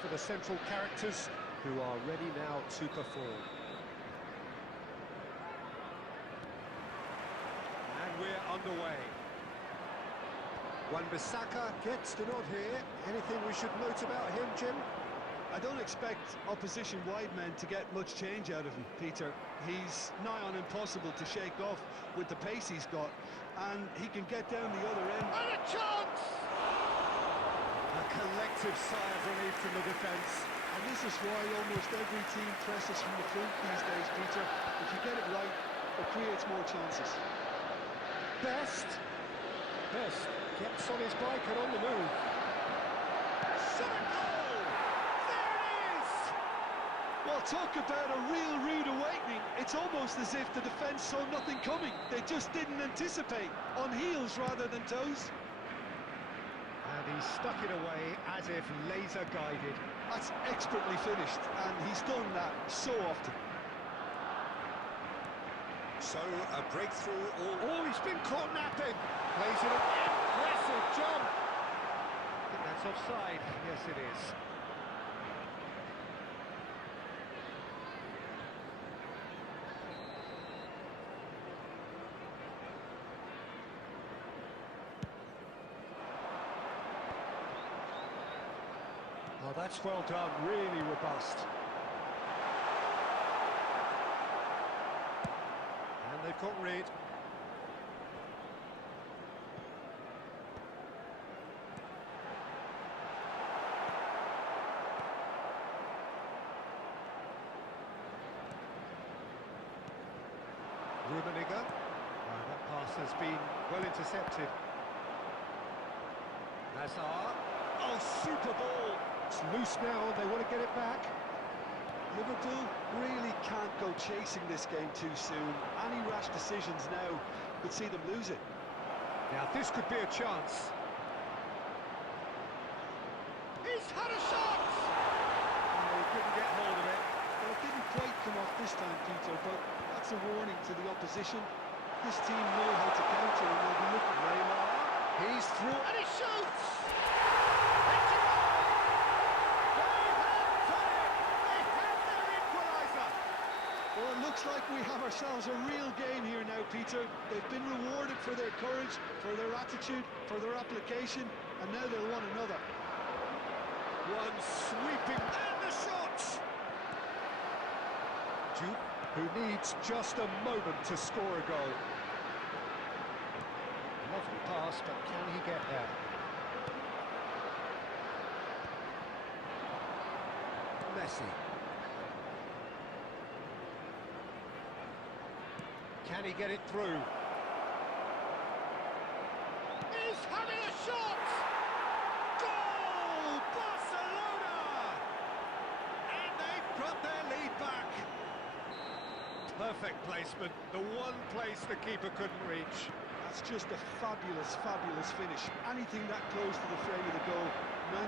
for the central characters, who are ready now to perform. And we're underway. Wan-Bissaka gets the nod here. Anything we should note about him, Jim? I don't expect opposition wide men to get much change out of him, Peter. He's nigh on impossible to shake off with the pace he's got, and he can get down the other end. And a chance! A collective sigh of relief from the defence. And this is why almost every team presses from the front these days, Peter. If you get it right, it creates more chances. Best gets on his bike and on the move. Shot a goal! There it is! Well, talk about a real rude awakening. It's almost as if the defence saw nothing coming. They just didn't anticipate, on heels rather than toes. And he stuck it away as if laser-guided. That's expertly finished, and he's done that so often. So, a breakthrough Oh, he's been caught napping! Plays it up. Impressive jump! I think that's offside. Yes, it is. Oh, that's well done. Really robust. And they've got Reid. Rummenigge. That pass has been well intercepted. Hazard. Oh, super ball! It's loose now, they want to get it back. Liverpool really can't go chasing this game too soon. Any rash decisions now could see them lose it. Now this could be a chance. He's had a shot! Oh, he couldn't get hold of it. Well, it didn't quite come off this time, Peter, but that's a warning to the opposition. This team know how to counter and they'll be looking. Neymar, he's through and he shoots! Well, it looks like we have ourselves a real game here now, Peter. They've been rewarded for their courage, for their attitude, for their application, and now they'll want another. One sweeping, and the shot! Duke, who needs just a moment to score a goal. Lovely pass, but can he get there? Messi. Can he get it through? He's having a shot! Goal! Barcelona! And they've got their lead back. Perfect placement, the one place the keeper couldn't reach. That's just a fabulous, fabulous finish. Anything that close to the frame of the goal,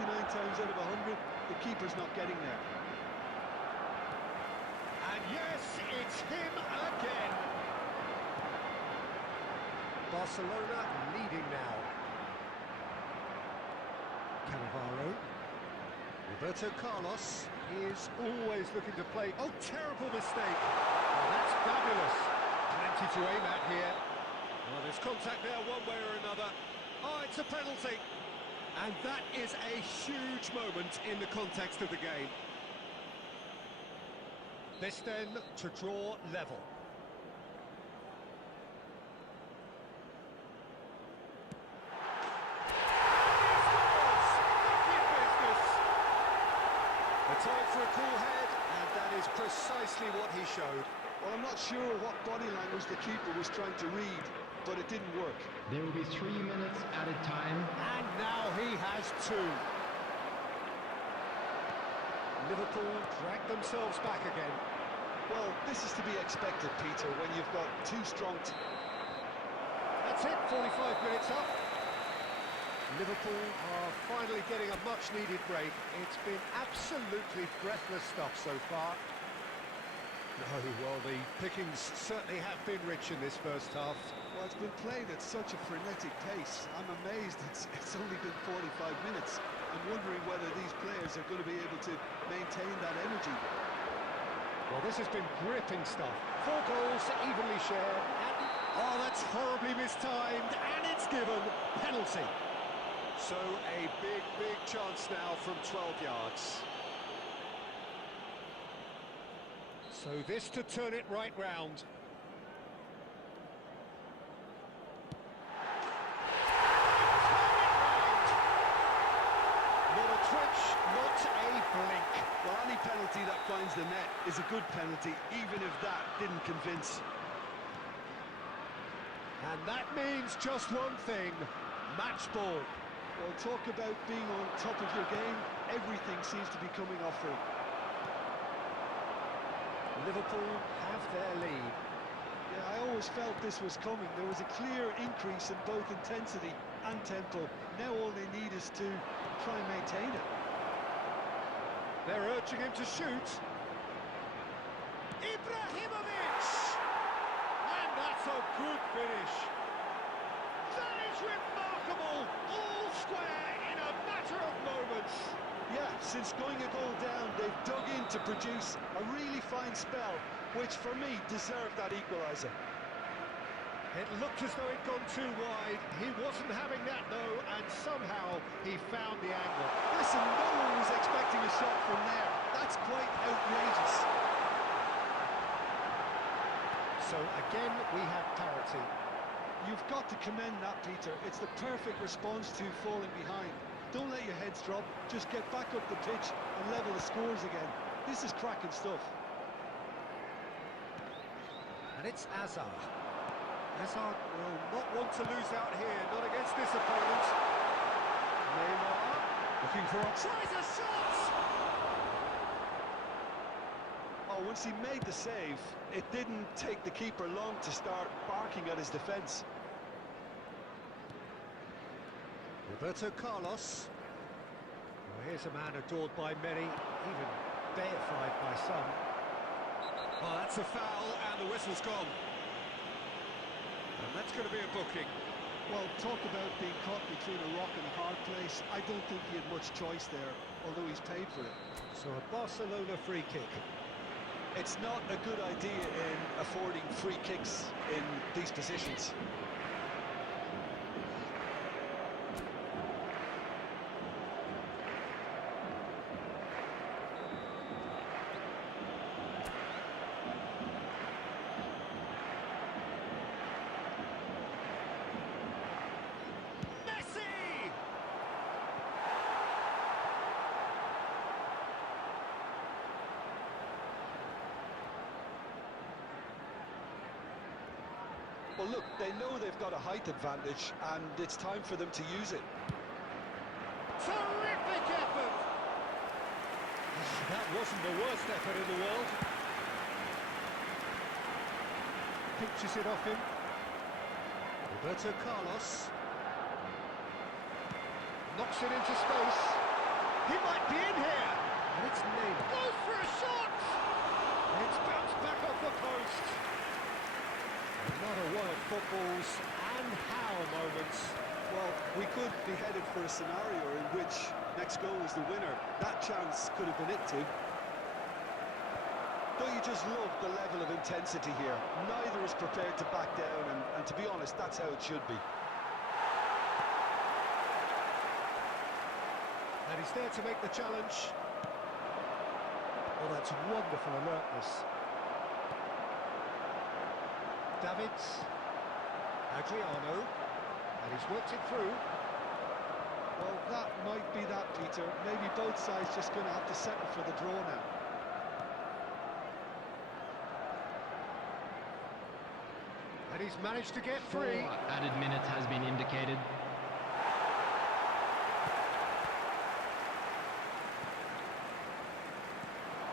99 times out of 100, the keeper's not getting there. And yes, it's him again. Barcelona leading now. Cannavaro. Roberto Carlos is always looking to play. Oh, terrible mistake. Oh, that's fabulous. Plenty to aim at here. Well, there's contact there one way or another. Oh, it's a penalty. And that is a huge moment in the context of the game. This then to draw level. Time for a cool head, and that is precisely what he showed. Well, I'm not sure what body language the keeper was trying to read, but it didn't work. There will be 3 minutes added time. And now he has 2. Liverpool drag themselves back again. Well, this is to be expected, Peter, when you've got 2 strong... That's it, 45 minutes up. Liverpool are finally getting a much-needed break. It's been absolutely breathless stuff so far. No, well, the pickings certainly have been rich in this first half. Well, it's been played at such a frenetic pace. I'm amazed it's only been 45 minutes. I'm wondering whether these players are going to be able to maintain that energy. Well, this has been gripping stuff. 4 goals evenly shared, and oh, that's horribly mistimed, and it's given penalty. So a big chance now from 12 yards. So this to turn it right round. Not a twitch, not a blink. Well, any penalty that finds the net is a good penalty, even if that didn't convince. And that means just one thing, match ball. Well, talk about being on top of your game. Everything seems to be coming off for him. Liverpool have their lead. Yeah, I always felt this was coming. There was a clear increase in both intensity and tempo. Now all they need is to try and maintain it. They're urging him to shoot. Ibrahimovic! And that's a good finish. That is remarkable! All square in a matter of moments. Yeah, since going a goal down, they've dug in to produce a really fine spell, which for me deserved that equaliser. It looked as though it'd gone too wide. He wasn't having that though, and somehow he found the angle. Listen, no one was expecting a shot from there. That's quite outrageous. So again, we have parity. You've got to commend that, Peter. It's the perfect response to falling behind. Don't let your heads drop. Just get back up the pitch and level the scores again. This is cracking stuff. And it's Hazard. Hazard will not want to lose out here, not against this opponent. Neymar looking for a tries a shot! Oh, once he made the save, it didn't take the keeper long to start barking at his defence. Roberto Carlos. Well, here's a man adored by many, even deified by some. Oh, that's a foul, and the whistle's gone. And that's going to be a booking. Well, talk about being caught between a rock and a hard place. I don't think he had much choice there, although he's paid for it. So a Barcelona free kick. It's not a good idea in affording free kicks in these positions. Well, look, they know they've got a height advantage, and it's time for them to use it. Terrific effort! That wasn't the worst effort in the world. Pinches it off him. Roberto Carlos. Knocks it into space. He might be in here! And it's Neymar. Goes for a shot! It's bounced back off the post. Another one of football's and how moments. Well, we could be headed for a scenario in which next goal is the winner. That chance could have been it too. Don't you just love the level of intensity here? Neither is prepared to back down, and to be honest, that's how it should be. And he's there to make the challenge. Oh, that's wonderful alertness. Davids, Adriano, and he's worked it through. Well, that might be that, Peter. Maybe both sides just going to have to settle for the draw now. And he's managed to get 4 free. added minutes has been indicated.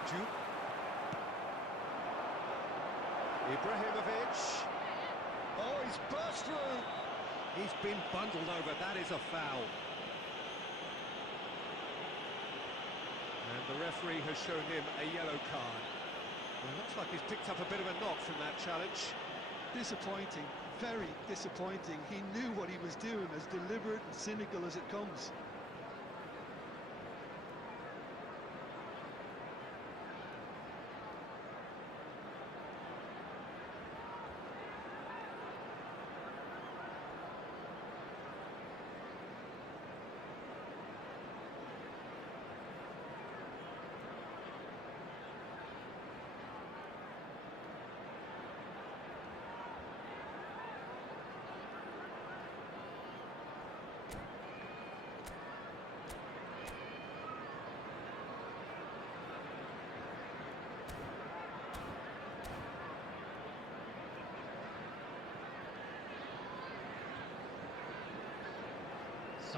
Jude. Ibrahimovic. Oh, he's burst through. He's been bundled over. That is a foul. And the referee has shown him a yellow card. Well, it looks like he's picked up a bit of a knock from that challenge. Disappointing, very disappointing. He knew what he was doing, as deliberate and cynical as it comes.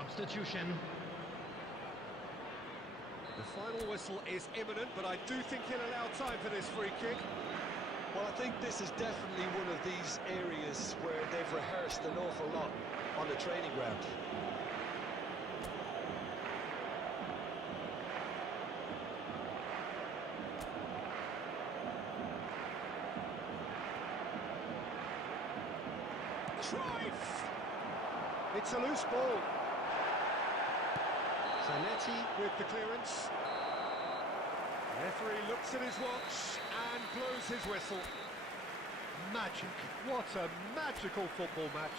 substitution. The final whistle is imminent, but I do think he'll allow time for this free kick. Well, I think this is definitely one of these areas where they've rehearsed an awful lot on the training ground. Drive! It's a loose ball. Zanetti with the clearance. Referee looks at his watch and blows his whistle. Magic. What a magical football match.